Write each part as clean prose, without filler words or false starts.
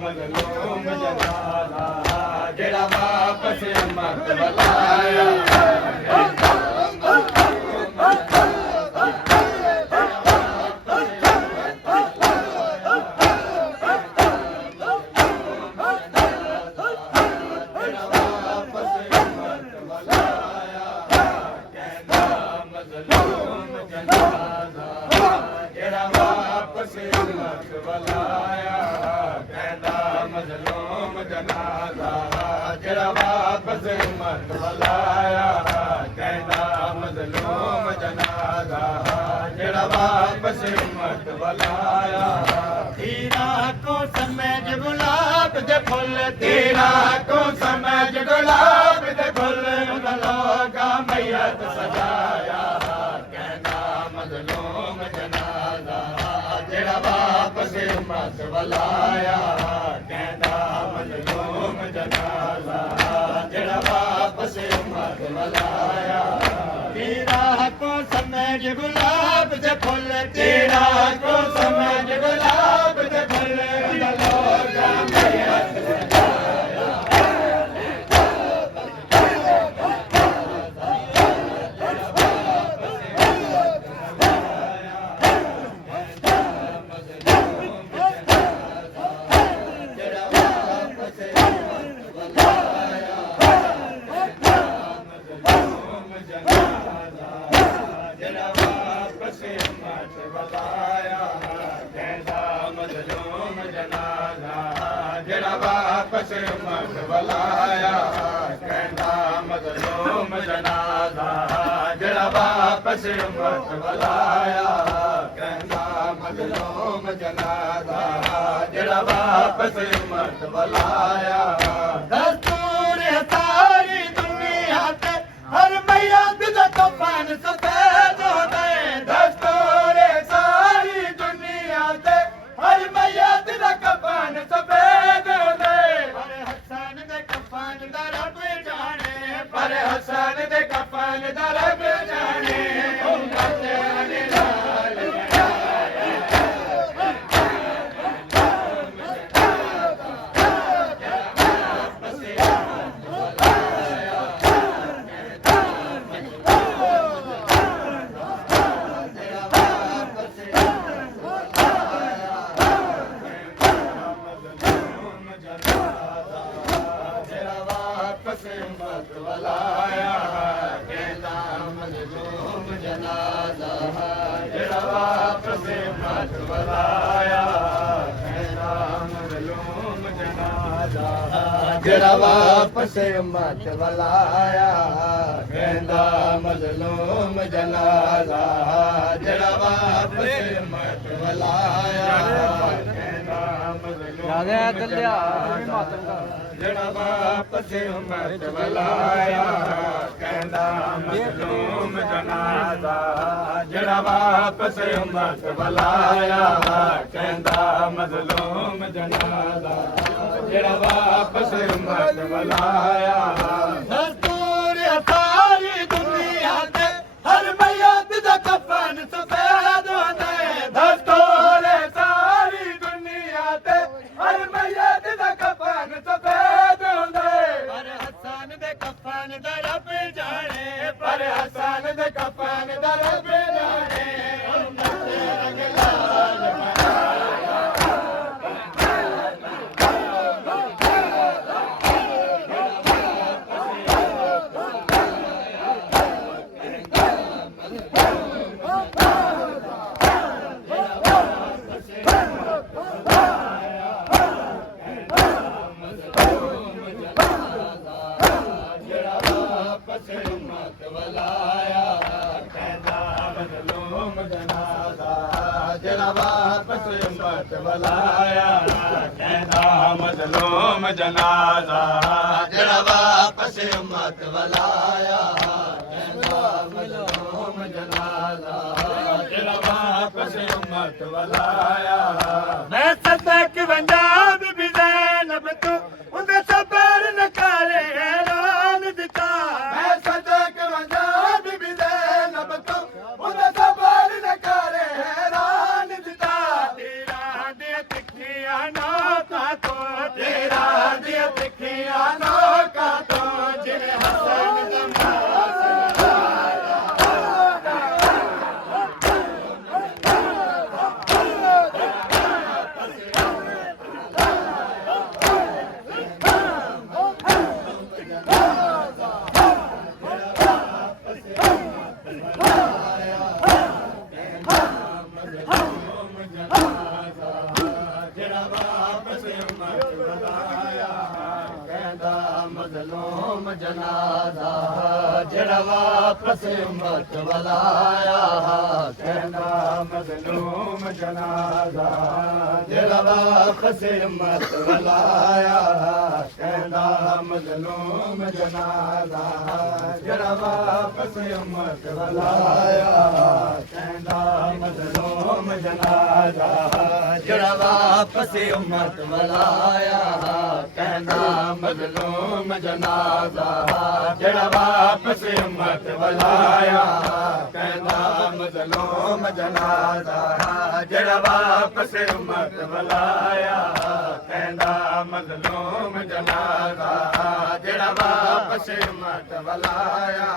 मज़लूम जनाज़ा जेड़ा वापस उम्मत वलाया वलाया कहंदा मज़लूम जनाज़ा जेड़ा वापस उम्मत वलाया कहंदा मज़लूम जनाज़ा जेड़ा वापस उम्मत वलाया तेरा को समझ गुलाब दे फुल तेरा को समझ गुलाब दे फुल लोगा मैयत सजाया कहंदा मज़लूम जनाज़ा जेड़ा वापस उम्मत वलाया कहंदा मज़लूम जनाज़ा जेड़ा वापस उम्मत वलाया तेरा को समझ गुलाब दे फुल तेरा को समझ गुलाब दे फुल लोगा मैयत सजाया जेड़ा वापस उम्मत वलाया कहंदा मज़लूम जनाज़ा जेड़ा वापस उम्मत वलाया कहंदा मज़लूम जनाज़ा जेड़ा वापस उम्मत वलाया कहंदा मज़लूम जनाज़ा जेड़ा वापस उम्मत वलाया दस्तूर सारी दुनिया ते हर मैयत दा कफन सफेद हो गए दस्तूर सारी दुनिया ते हर मैयत दा कफन सफेद हो गए पर हसन दे कफन दा रब जाने पर हसन दे कफन दा रब जाने उम्मत ने लाल उम्मत वलाया कहंदा मज़लूम जनाज़ा जेड़ा वापस उम्मत वलाया कहंदा मज़लूम जनाज़ा जेड़ा वापस उम्मत वलाया कहंदा मज़लूम जनाज़ा जेड़ा वापस उम्मत वलाया कहंदा जेड़ा वापस उम्मत वलाया कहंदा मज़लूम जनाज़ा जेड़ा वापस उम्मत वलाया कहंदा मज़लूम जनाज़ा जेड़ा वापस उम्मत वलाया दस्तूर सारी दुनिया ते हर मैयत दा कफन सफेद होंदा दस्तूर सारी दुनिया ते हर मैयत दा कफन सफेद होंदा पर हसन दे कफन दा रब जाने पर हसन दे कफन दा रब जाने उम्मत रंग लाल वलाया कहंदा मज़लूम जनाज़ा जेड़ा वापस उम्मत वलाया कहंदा मज़लूम जनाज़ा जेड़ा वापस उम्मत वलाया कहंदा मज़लूम जनाज़ा जेड़ा वापस उम्मत वलाया मैं सदक पंजाब भी ज़ैनब तो उनके सबर न करे ऐलान दिता मैं सदक पंजाब भी ज़ैनब तो उनके सबर न करे ऐलान दिता तेरा दे तिखिया ना था तो हिम्मत वलाया कहंदा मज़लूम जनाज़ा जड़ा वापस हिम्मत वलाया कहंदा मज़लूम जनाज़ा जड़ा वापस हिम्मत वलाया कहंदा मज़लूम जनाज़ा जड़ा वापस हिम्मत वलाया कहंदा मज़लूम जनाज़ा जड़ा वापस हिम्मत वलाया कहंदा मज़लूम जनाज़ा जड़ा वापस हिम्मत वलाया कहंदा मज़लूम जनाज़ा जड़ा वापस हिम्मत वलाया कहंदा मज़लूम जनाज़ा जड़ा वापस हिम्मत वलाया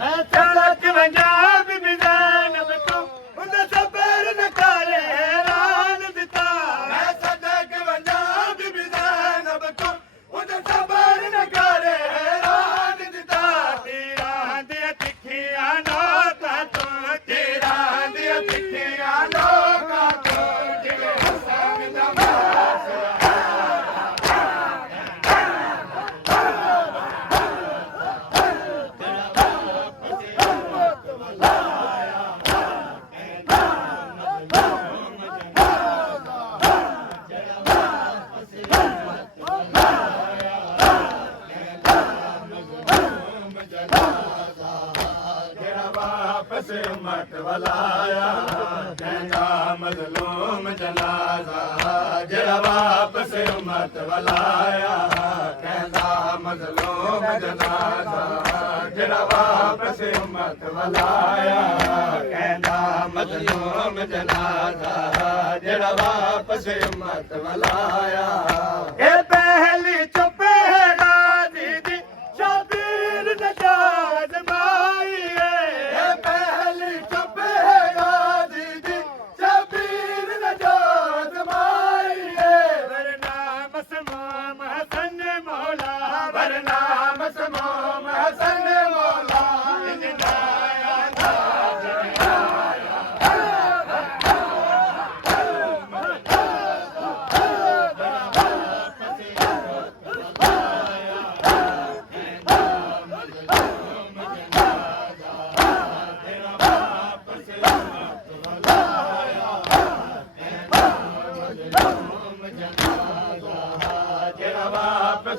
मैं तलक पंजाब भी ज़ैनब को उन सबर न करे हैरान दिता मैं तलक पंजाब भी ज़ैनब को उन सबर न करे हैरान दिता तेरा दिया तिखियां नोका तो तेरा दिया तिखियां नोका तो जिले हसन दा हिम्मत वलाया कहंदा मज़लूम जनाज़ा जड़ा वापस हिम्मत वलाया कहंदा मज़लूम जनाज़ा जड़ा वापस हिम्मत वलाया कहंदा मज़लूम जनाज़ा जड़ा वापस हिम्मत वलाया ए पहली चुप है गाज़ी दी शबीर नजाज़ माई पहली चुप है गाज़ी दी शबीर नजाज़ माई वरना मसमूम हसन मौला वरना मसमूम हसन मौला इंदाया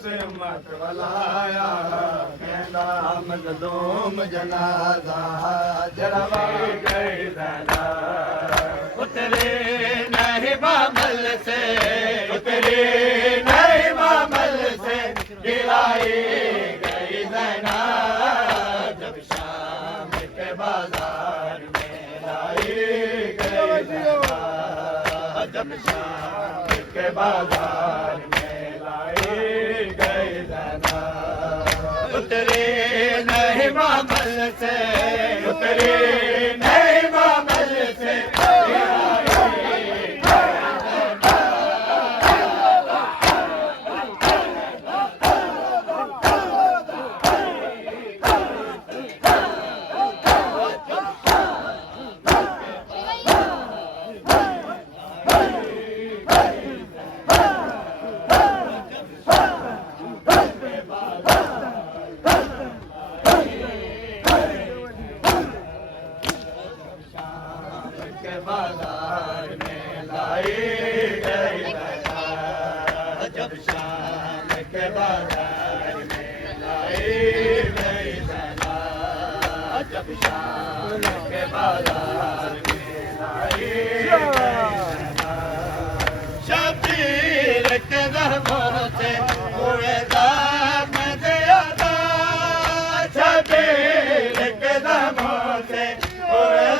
हिम्मत वलाया कहंदा मज़लूम जनाज़ा जड़ा गई ज़ना उतरे नहीं मामल से उतरे नहीं मामल से गिराई गई ज़ना जब शाम के बाजार में लाई गई ज़ना जब शाम के बाजार में लाई गई ज़ना उतरे नहीं मामल से उतरे नहीं मामल से बाजार में लाई गई ज़ना जब शाम के बाजार में लाई गई ज़ना जब शाम के बाजार में लाई गई ज़ना शबीर के ज़हमों से हुए दाम ज़्यादा शबीर के ज़हमों से हुए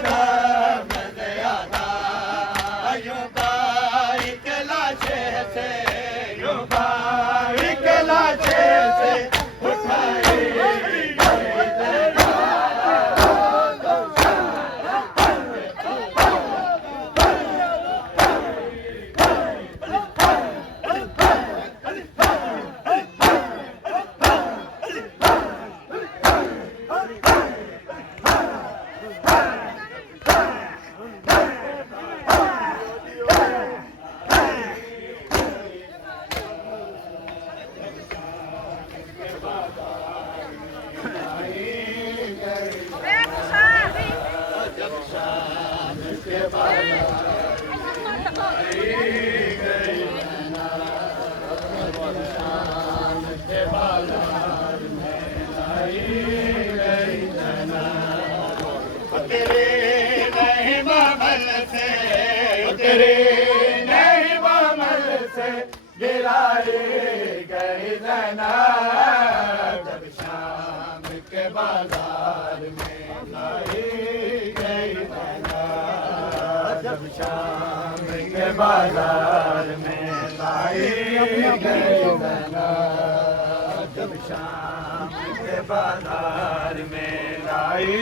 के बाजार में लाई गई जना। तेरे नहीं मामल से, तेरे नहीं मामल से गिराई गई जना। जब शाम के बाजार में लाई गई जना। जब शाम के बाजार में लाई गई जना। जब शाम के बाजार में लाई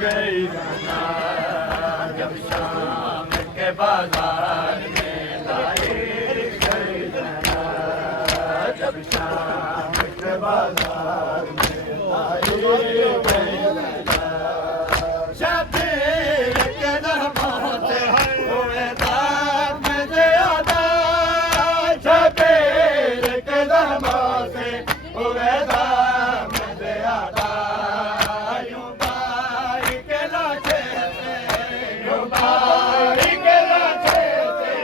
गई जना। जब शाम के बाजार में लाई गई जना। जब शाम के बाजार में लाई गई जना। शबीर के नगमों से हुए दाग में ज़्यादा। शबीर के नगमों से हुए दाग में ज़्यादा। यूं बारी के लाशे से, यूं बारी के लाशे से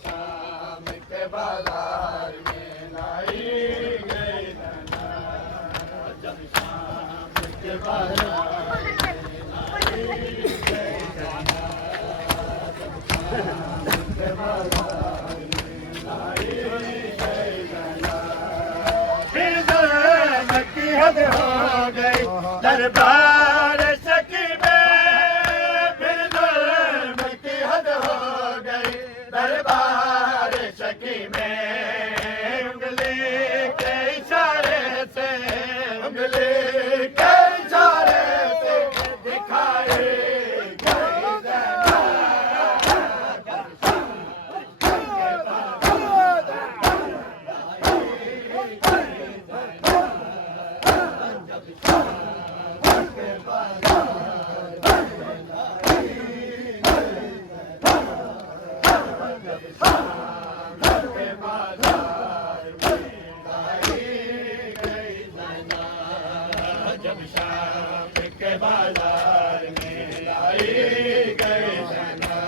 शाम के बाजार में लाई गई जना। जब शाम के बाजार में लाई गई जना। जब शाम के बाजार में लाई गई जना। फिर ज़ुल्म की हद हो गई दरबार सकी में। फिर ज़ुल्म की हद हो गई दरबार सकी में। उंगली के इशारे से, उंगली के इशारे से दिखाए गई जना। जब शाम के बाजार में लाई गई जना। जब शाम के बाजार में लाई गई जना। जब शाम के बाजार में लाई गई जना।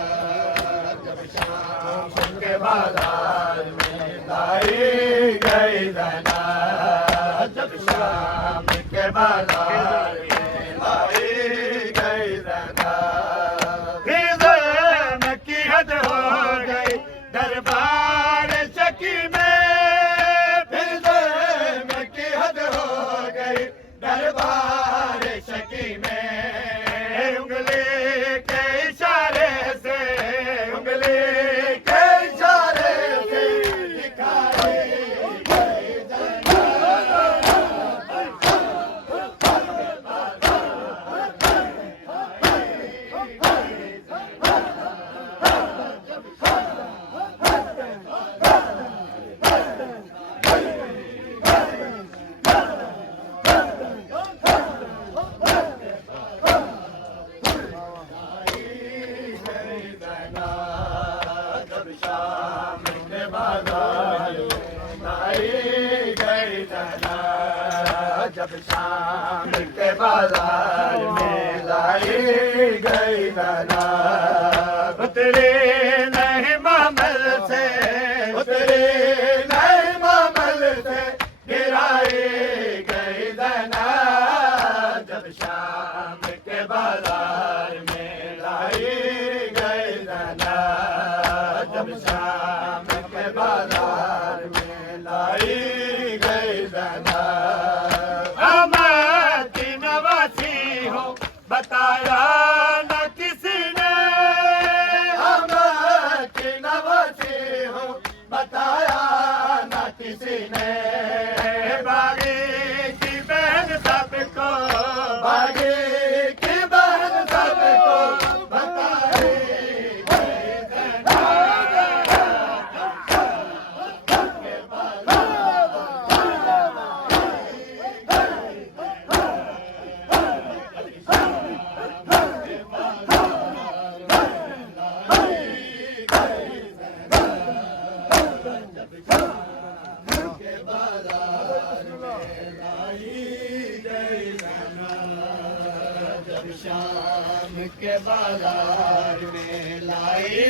जब शाम के बाजार में लाई गई जना। जब शाम के बाजार में लाई गई जना। फिर ज़ुल्म की हद हो गई दरबार सकी में। फिर ज़ुल्म की हद हो गई दरबार सकी में। उंगली के इशारे से, उंगली के इशारे से दिखाई गई जना। जब शाम के बाजार में लाई गई जना। जब शाम के बाजार में लाई गई जना। उतरे नहीं मामल से, उतरे नहीं मामल से गिराई गई जना। जब शाम के बाजार में लाई गई जना। जब शाम के बाजार में लाई गई जना। अमर की नवासी हो बताया न किसी ने। अमर की शाम के बाजार में लाई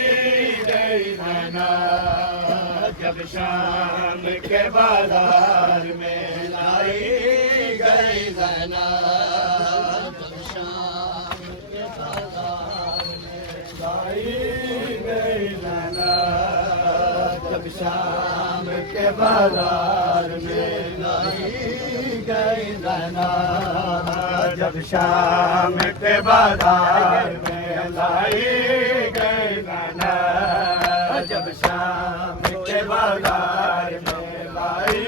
गई नैना, जब शाम के बाजार में लाई गई नैना, जब शाम के बाजार में लाई गई नैना, जब शाम के बाजार में लाई गई नैना, जब शाम के बाजार में लाई गई नैना, जब शाम के बाजार में लाई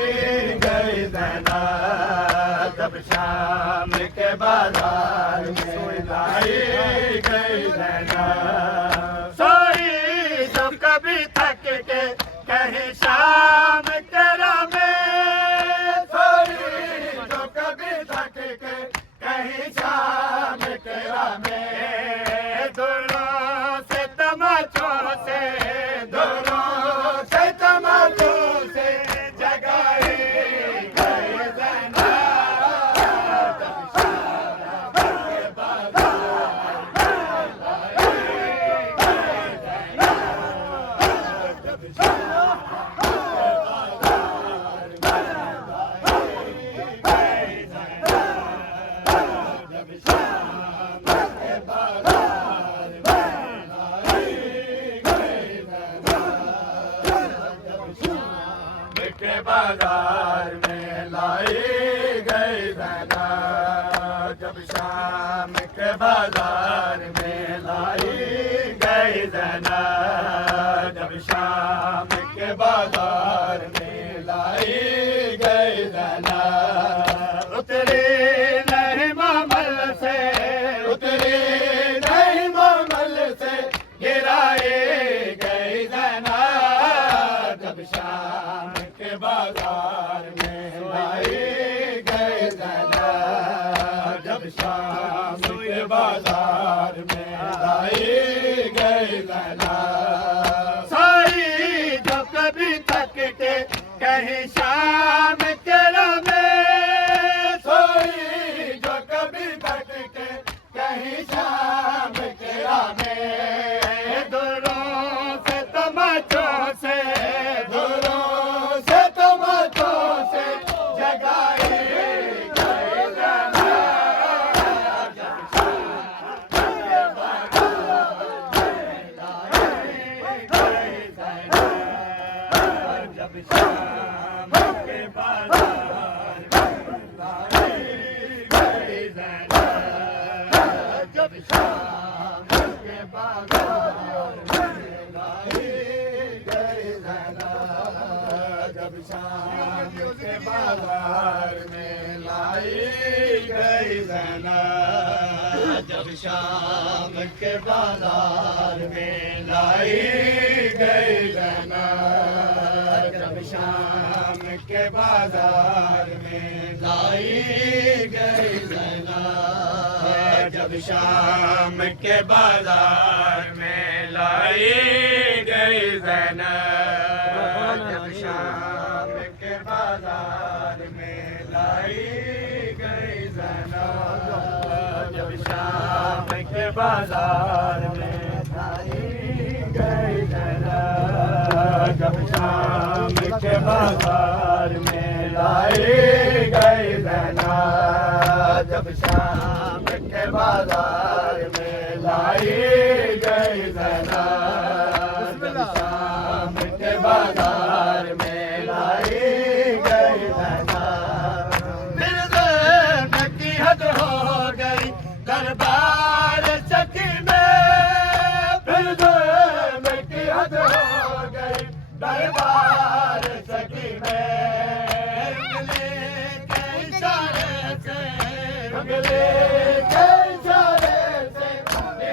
गई नैना, जब शाम के बाजार में लाई गई नैना, सोई जो कभी थक के कहीं शाम तेरा में, सोई जो कभी थक के कहीं शाम तेरा में, दूरों से तमाचों से, दूरों से तमाचों से जगाई गई नैना, जब शाम के बाजार में लाई गई नैना, जब शाम के बाजार में लाई गई नैना, जब शाम के बाजार में लाई गई नैना, जब शाम के बाजार में लाई गई नैना, जब शाम के बाजार में लाई गई नैना, जब शाम के बाजार में लाई गई नैना, उतरी नहीं मामल से, उतरी नहीं मामल से गिराई गई नैना, जब शाम के बाजार में लाई गई नैना, जब शाम के बाजार में लाई गई नैना, सारी जो कभी थक के कहीं शाम तेरा में, सोई जो कभी थक के कहीं शाम तेरा में, दूरों से तमाचों से, दूरों से तमाचों से जगाई गई नैना, जब शाम के बाजार में लाई गई नैना, जब शाम के बाजार में लाई गई नैना, जब शाम के बाजार में लाई गई नैना, जब शाम के बाजार में लाई गई नैना, जब शाम के बाजार में लाई गई नैना, जब शाम के बाजार में लाई गई नैना, जब शाम के बाजार में लाई गई नैना, जब शाम के बाजार में लाई गई नैना, जब शाम के बाजार में लाई गई नैना, जब शाम के बाजार में लाई गई नैना, जब शाम के बाजार में लाई गई नैना, जब शाम के बाजार में लाई गई नैना, फिर ज़ल्म की हद हो गई दरबार सखी में, फिर ज़ल्म की हद हो गई दरबार सखी में, उंगली के इशारे से, उंगली के इशारे से दिखाई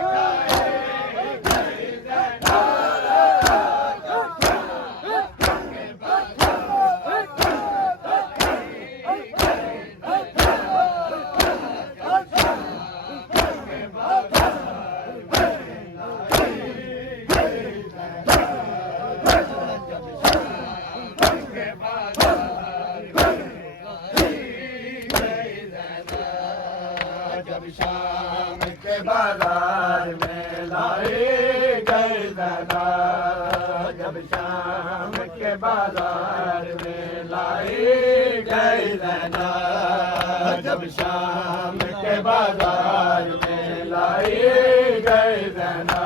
गई नैना, जब शाम बाजार में लाई गई ज़ैना जब शाम के बाजार में लाई गई ज़ैना जब शाम के बाजार में लाई गई ज़ैना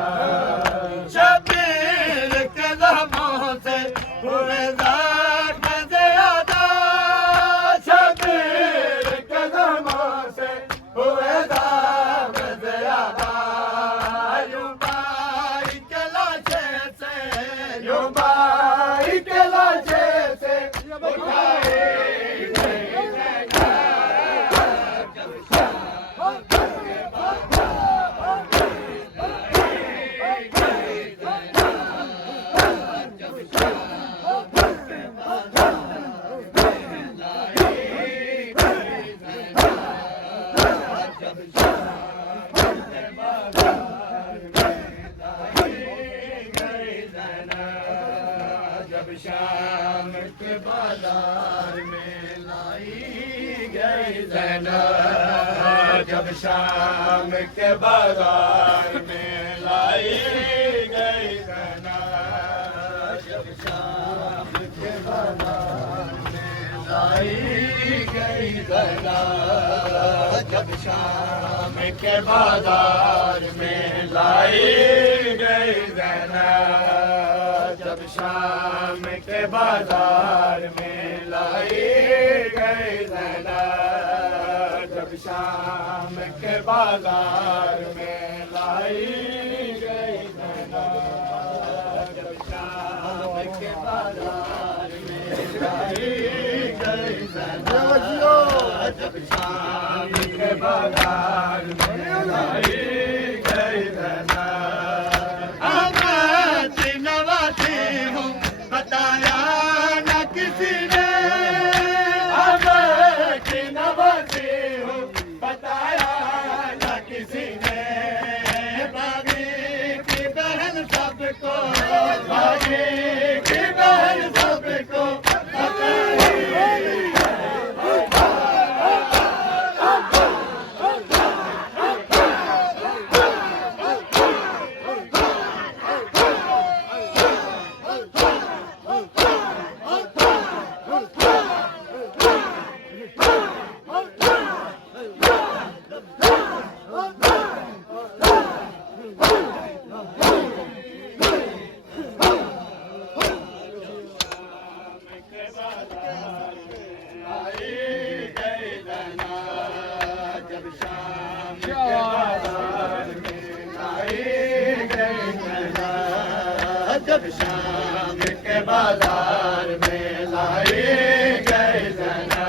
शबीर के ज़हमों से हुए ज़ख्म ज़्यादा शबीर के ज़हमों से हुए ज़ख्म ज़्यादा यूं बाई के लाशे से यूं बाई के लाशे से उठाए जब शाम के बाजार में लाई गई ज़ैना जब शाम के बाजार में लाई गई ज़ैना जब शाम के बाजार में लाई गई ज़ैना जब शाम के बाजार में लाई गई ज़ैना जब शाम के बाजार में लाई गई ज़ैना जब शाम के बाजार में लाई गई ज़ैना जब शाम के बाजार में लाई गई ज़ैना जब शाम के बाजार में लाई गई ज़ैना बताया न किसी ने की नवाज़ी हूँ बताया न किसी ने बागी की बहन सबको बागी की बहन सबको जब शाम के बाजार में लाई गई ज़ैना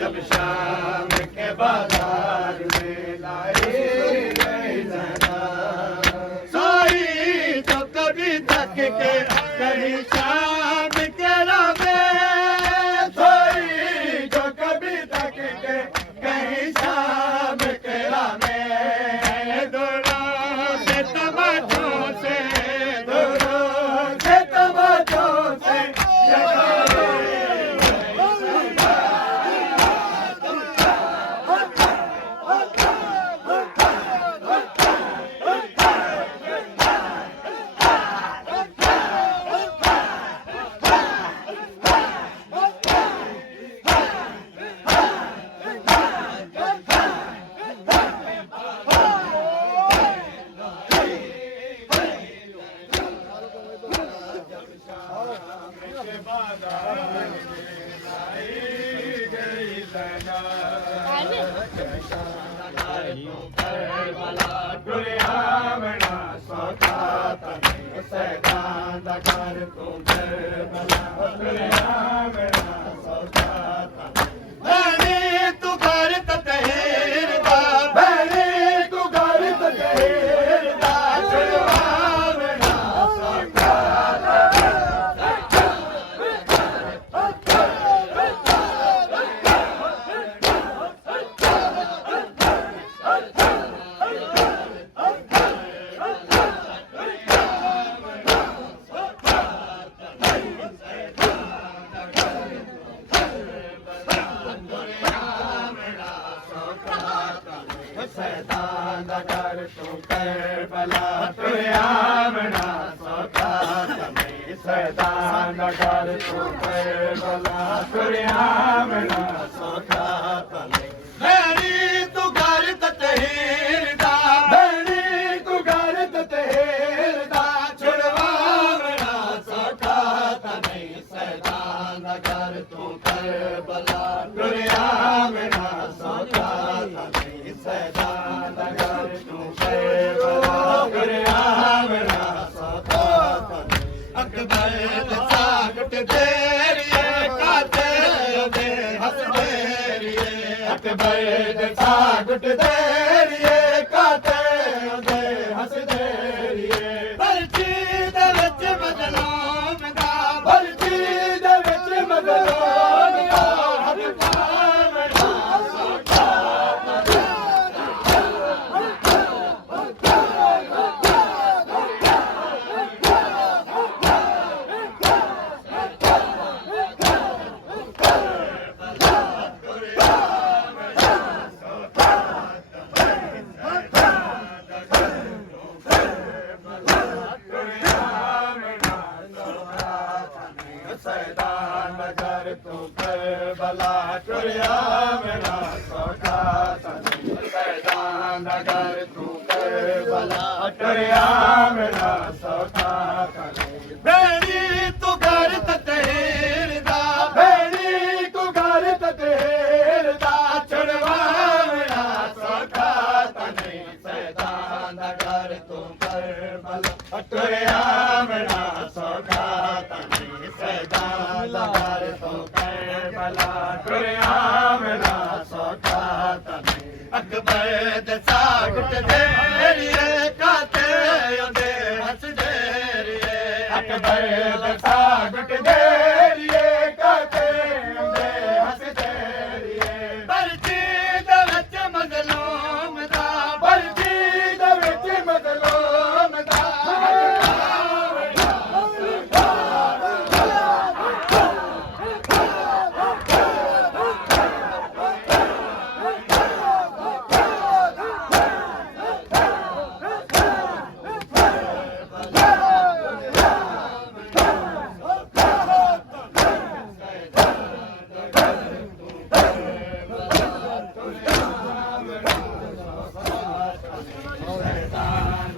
जब शाम के बाजार में लाई गई ज़ैना सोई तो कभी तक के कहीं शाम के रामे सोई तो कभी तक के कहीं शाम के रामे दोनों से तमाचों से सदा नगर तू करबला तुरिया मना सौखा तने सैदान नगर तू करबला तुरिया मना सौखा तने भैणी तू घर तहेरदा भैणी तू घर तहेरदा छुड़वा मना सौखा तने सैदान नगर तू करबला तुरिया मना सौखा तने सैदान नगर तू करबला तुरिया मना सौखा तने अकबर सागट देरिए काते दे हस देरिए अकबर सागट देरिए काते दे हस देरिए बलची दे विच मजलूम दा बलची दे विच मजलूम दा हद पावना सौखा सैदान नगर तू करबला तुरिया मेरा सौखा तने सैदान नगर तू करबला तुरिया मेरा सौखा तने भैणी तू घर तहेरदा भैणी तू घर तहेरदा छुड़वा मेरा सौखा तने सैदान नगर तू करबला तुरिया मेरा सौखा तने सैदान नगर तू करबला तुरिया मेरा सौखा तने अकबर दे सागट देरिए काते दे हस देरिए अकबर दे सागट देरिए काते दे हस देरिए बलची दे विच मजलूम दा बलची दे विच मजलूम दा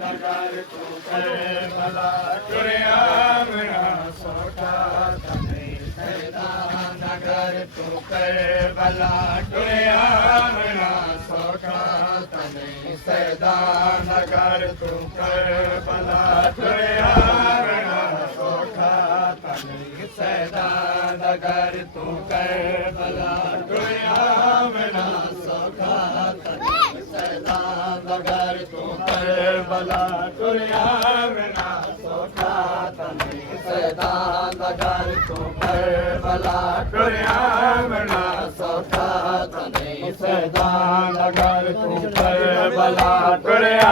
नगर तू करबला तुरिया मेरा सौखा तने सैदान नगर तू करबला तुरिया मेरा सौखा तने सैदान नगर तू करबला तुरिया मेरा सौखा तने सैदान नगर तू करबला तुरिया मेरा सौखा तने सैदान नगर तू करबला तुरिया मेरा सौखा तने सैदान नगर तू करबला तुरिया मेरा सौखा तने सैदान नगर तू करबला तुरिया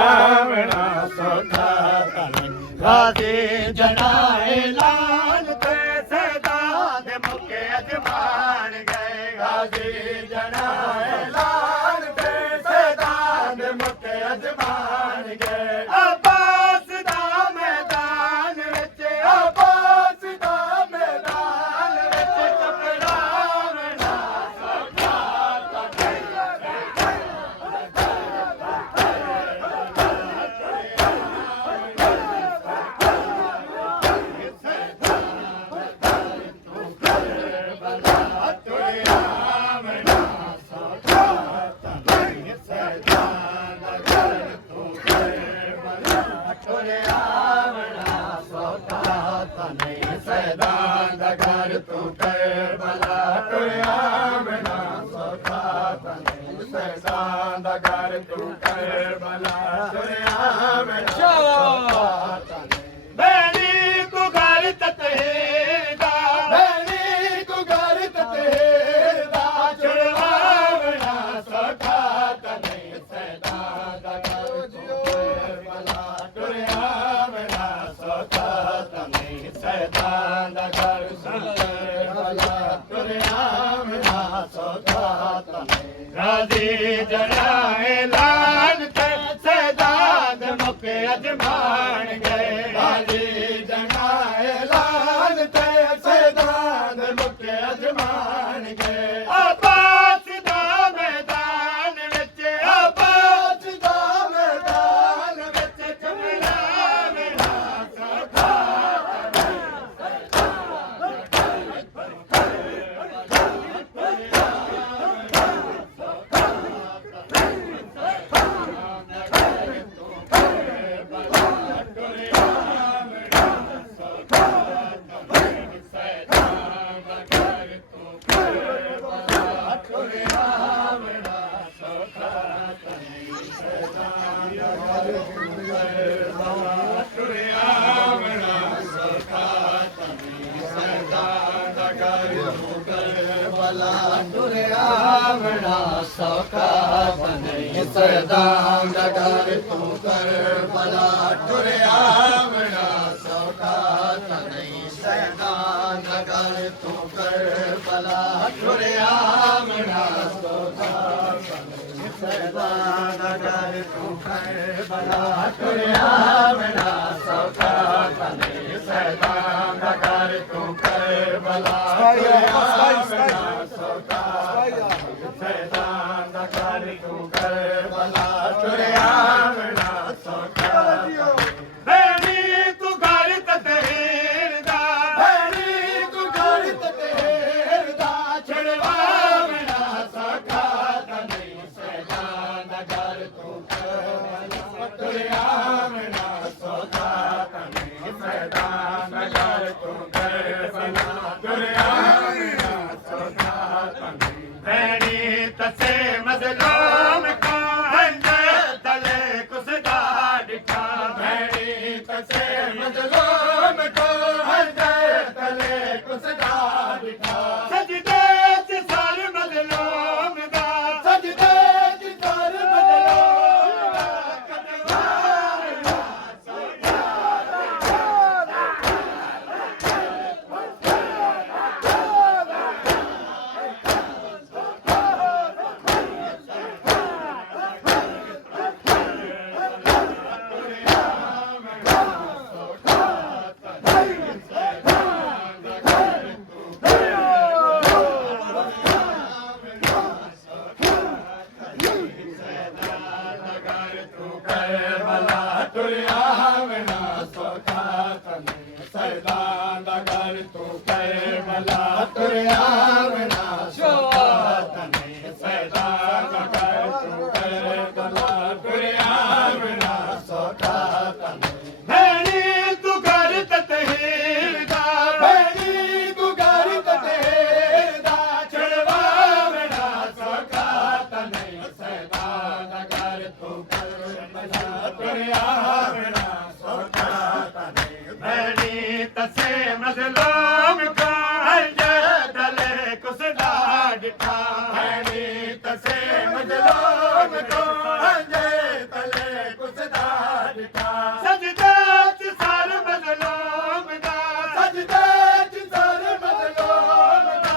मेरा सौखा तने गाजी जनाए लाल ते सैदान मुके अजमान गए गाजी जनाए लाल ते सैदान मुके अजमान गए अब्बास दा मैदान विच अब्बास दा मैदान विच चपड़ा मेरा सौखा तने सैदान नगर तू करबला तुरिया मेरा सौखा तने सैदान नगर तू करबला तुरिया मेरा सौखा तने भैणी तू घर तहेरदा भैणी तू घर तहेरदा छुड़वा मेरा सौखा तने सैदान नगर तू करबला तुरिया मेरा सौखा तने सैदान नगर तू करबला तुरिया मेरा सौखा तने राजी जनाए लाल ते मुके अजमान गए बाजी जंगा ऐलान ते सैदान मुके अजमान गए आबाद दा मैदान विच आबाद दा मैदान विच चमड़ा मेरा सखा सौखा बने सदाम डगर तू कर भला टुरिया मेरा सौखा बने सदाम डगर तू कर भला टुरिया मेरा सौखा बने सदाम डगर तू कर भला टुरिया मेरा सौखा बने सदाम डगर तू कर भला टुरिया मेरा सौखा सैदान कर तू कर भला टुरिया मेरा सौखा भैनी तू घर ततेरदा भैनी तू घर ततेरदा छड़वा मेरा सौखा तने सैदान कर तू कर भला टुरिया मेरा सौखा तने सैदान कर तू कर भला टुरिया मेरा सौखा तने भैनी तसे मजलूम का तले कुसदा दिखा भैनी तसे मजलूम को तले कुसदा दिखा सजदे च सार मजलूम दा सजदे च सार मजलूम दा कदवा सैदान कर तू कर भला टुरिया मेरा सौखा तने सैदान कर तू कर भला टुरिया मेरा सौखा तने भैनी तू घर ततेरदा भैनी तू घर ततेरदा छड़वा मेरा सौखा तने सैदान कर तू कर भला टुरिया मेरा सौखा तने भैनी तसे मजलूम का तले कुसदा दिखा भैनी तसे मजलूम को तले कुसदा दिखा सजदे च सार मजलूम दा सजदे च सार मजलूम दा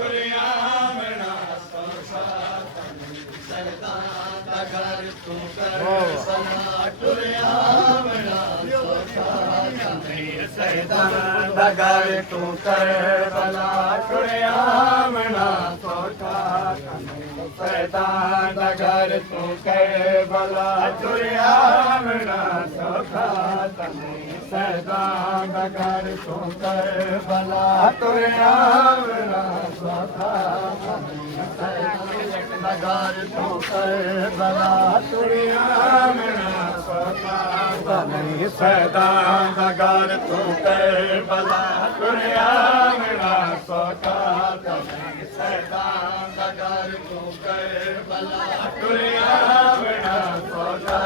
कदवा मेरा सौखा सैदान डगर तू कर भला टुरिया मेरा सौखा सैदान डगर तू कर भला टुरिया मेरा सौखा सैदान डगर तू कर भला टुरिया मेरा सौखा नगर तू कर भला टुरिया मेरा सौखा नहीं सैदान नगर तू कर भला टुरिया मेरा सौखा नहीं सैदान नगर तू कर भला टुरिया मेरा सौखा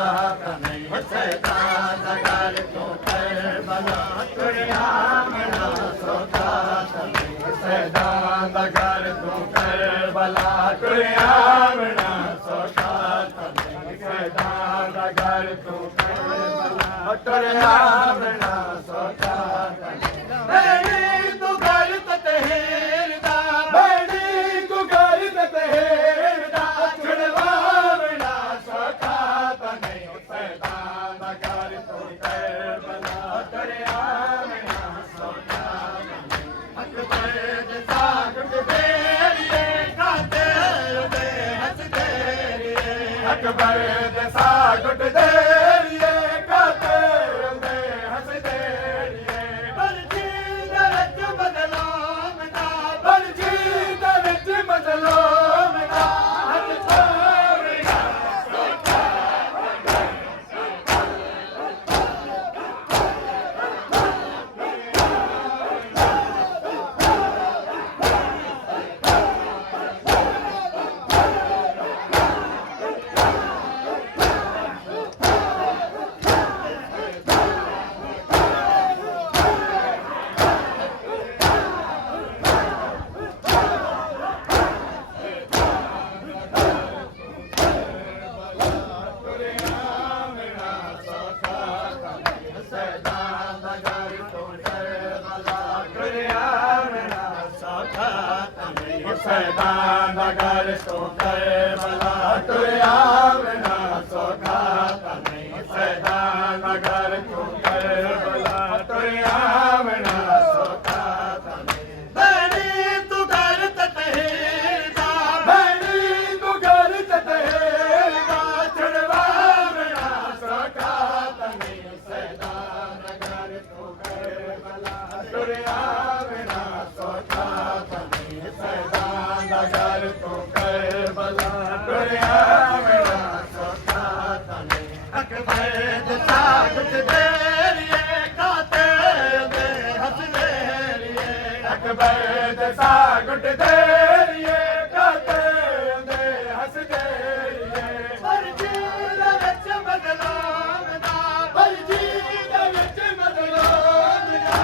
ਦਾ ਘਰ ਤੂੰ ਕਰਬਲਾ ਤੁਰਿਆ ਬਣਾ ਸੋਖਾ ਤਨੇ ਸੈਦਾਂ ਦਾ ਘਰ ਤੂੰ ਕਰਬਲਾ ਤੁਰਿਆ ਬਣਾ ਸੋਖਾ ਬੈਣੀ ਤੂੰ ਘਰ ਤਤਹੀਰ ਦਾ ਬੈਣੀ ਤੂੰ ਘਰ ਤਤਹੀਰ ਦਾ ਛੁਡਵਾ ਬਣਾ ਸੋਖਾ ਤਨੇ ਸੈਦਾਂ ਦਾ ਘਰ ਤੂੰ ਕਰਬਲਾ ਤੁਰਿਆ ਬਣਾ ਸੋਖਾ ਅਕਬਰ ਦੇ ਸਾਗਰ ਦੇ ਰੀਏ ਕਾਤੇ ਦੇ ਹੱਸਦੇ ਰੀਏ ਅਕਬਰ ਦੇ ਸਾਗਰ ਦੇ ਰੀਏ ਕਾਤੇ ਦੇ ਹੱਸਦੇ ਰੀਏ ਬਲਜੀ ਦੇ ਵਿੱਚ ਬਦਲਾਮ ਦਾ ਬਲਜੀ ਦੇ ਵਿੱਚ ਬਦਲਾਮ ਦਾ ਹੱਥ ਛੋੜਿਆ ਸੈਦਾਂ ਦਾ ਘਰ ਤੂੰ ਕਰਬਲਾ ਤੁਰਿਆ ਬਣਾ ਸੋਖਾ ਤਨੇ ਸੈਦਾਂ ਦਾ ਘਰ ਤੂੰ ਕਰਬਲਾ ਤੁਰਿਆ ਬਣਾ ਸੋਖਾ ਤਨੇ ਬੈਣੀ ਤੂੰ ਘਰ ਤਤਹੀਰ ਦਾ ਬੈਣੀ ਤੂੰ ਘਰ ਤਤਹੀਰ ਦਾ ਛੁਡਵਾ ਬਣਾ ਸੋਖਾ ਤਨੇ ਸੈਦਾਂ ਦਾ ਘਰ ਤੂੰ ਕਰਬਲਾ ਤੁਰਿਆ ਬਣਾ ਸੋਖਾ ਤਨੇ ਸੈਦਾਂ ਦਾ ਘਰ ਤੂੰ ਕਰਬਲਾ ਤੁਰਿਆ ਬਣਾ ਸੋਖਾ ਤਨੇ ਅਕਬਰ ਦੇ ਸਾਗਰ ਦੇ ਰੀਏ ਕਾਤੇ ਦੇ ਹੱਸਦੇ ਰੀਏ ਅਕਬਰ ਦੇ ਸਾਗਰ ਦੇ ਰੀਏ ਕਾਤੇ ਦੇ ਹੱਸਦੇ ਰੀਏ ਬਲਜੀ ਦੇ ਵਿੱਚ ਬਦਲਾਮ ਦਾ ਬਲਜੀ ਦੇ ਵਿੱਚ ਬਦਲਾਮ ਦਾ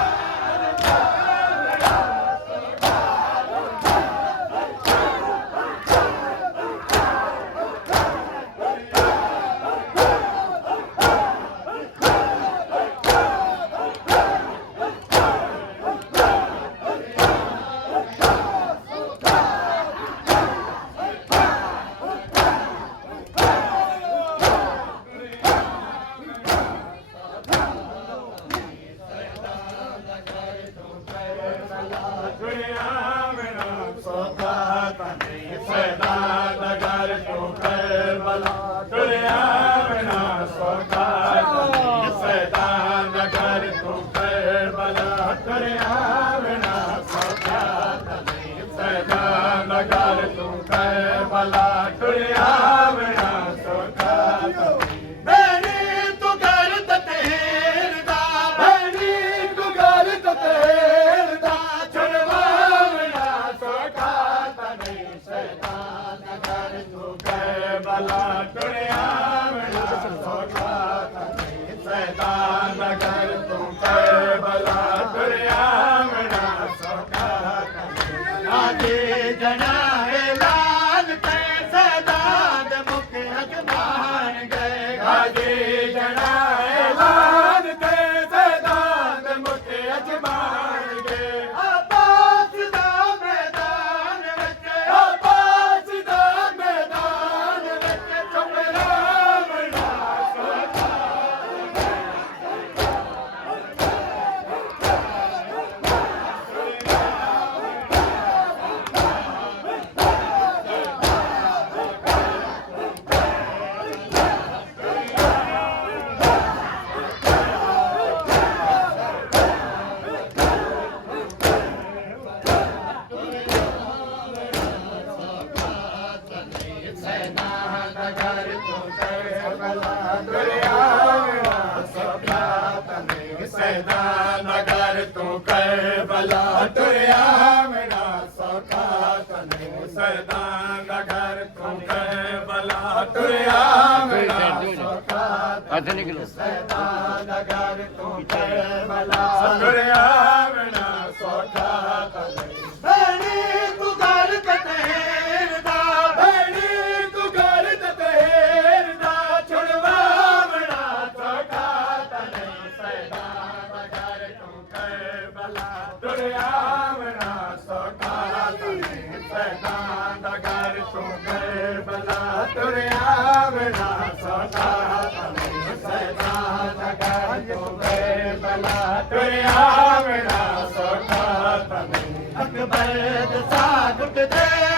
ਤੁਰਿਆ ਬਣਾ ਸੋਖਾ ਤਨੇ ਸੈਦਾਂ ਦਾ ਘਰ ਤੂੰ ਕਰਬਲਾ ਤੁਰਿਆ ਬਣਾ ਸੋਖਾ ਤਨੇ ਸੈਦਾਂ ਦਾ ਘਰ ਤੂੰ ਕਰਬਲਾ ਤੁਰਿਆ ਬਣਾ ਸੋਖਾ ਤਨੇ ਸੈਦਾਂ ਦਾ ਘਰ ਤੂੰ ਕਰਬਲਾ ਤੁਰਿਆ ਬਣਾ ਸੋਖਾ ਤਨੇ ਬੈਣੀ ਤੂੰ ਘਰ ਤਤਹੀਰ ਦਾ ਬੈਣੀ ਤੂੰ ਘਰ ਤਤਹੀਰ ਦਾ ਛੁਡਵਾ ਬਣਾ ਸੋਖਾ ਤਨੇ ਸੈਦਾਂ ਦਾ ਘਰ ਤੂੰ ਕਰਬਲਾ ਤੁਰਿਆ ਬਣਾ ਸੋਖਾ ਤਨੇ ਸੈਦਾਂ ਦਾ ਘਰ ਤੂੰ ਕਰਬਲਾ ਤੁਰਿਆ ਬਣਾ ਸੋਖਾ ਤਨੇ ਆਜੇ ਜਣਾ ਐਲਾਨ ਤੇ ਸੈਦਾਂ ਦੇ ਮੁਖ ਅਜਮਾਨ ਗਏ ਆਜੇ ਜਣਾ ਐਲਾਨ ਤੇ ਸੈਦਾਂ ਦੇ ਮੁਖ ਅਜਮਾਨ ਗਏ ਆਬਾਦ ਦਾ ਮੈਦਾਨ ਵਿੱਚ ਆਬਾਦ ਦਾ ਮੈਦਾਨ ਵਿੱਚ ਚੁਪਲਾ ਬਣਾ ਸੋਖਾ ਸੈਦਾਂ ਦਾ ਘਰ ਤੂੰ ਕਰਬਲਾ ਤੁਰਿਆ ਬਣਾ ਸੋਖਾ ਤਨੇ ਸੈਦਾਂ ਦਾ ਘਰ ਤੂੰ ਕਰਬਲਾ ਤੁਰਿਆ ਬਣਾ ਸੋਖਾ ਤਨੇ ਸੈਦਾਂ ਦਾ ਘਰ ਤੂੰ ਕਰਬਲਾ ਤੁਰਿਆ ਬਣਾ ਸੋਖਾ ਅੱਧ ਨਿਕਲੋ ਸੈਦਾਂ ਦਾ ਘਰ ਤੂੰ ਕਰਬਲਾ ਤੁਰਿਆ ਬਣਾ ਸੋਖਾ ਤਨੇ ਬੈਣੀ सैतान दा घर तू करबला तुरिया मेरा सोना तमें सैतान दा घर तू करबला तुरिया मेरा सोना तमें अकबर दा गुट दे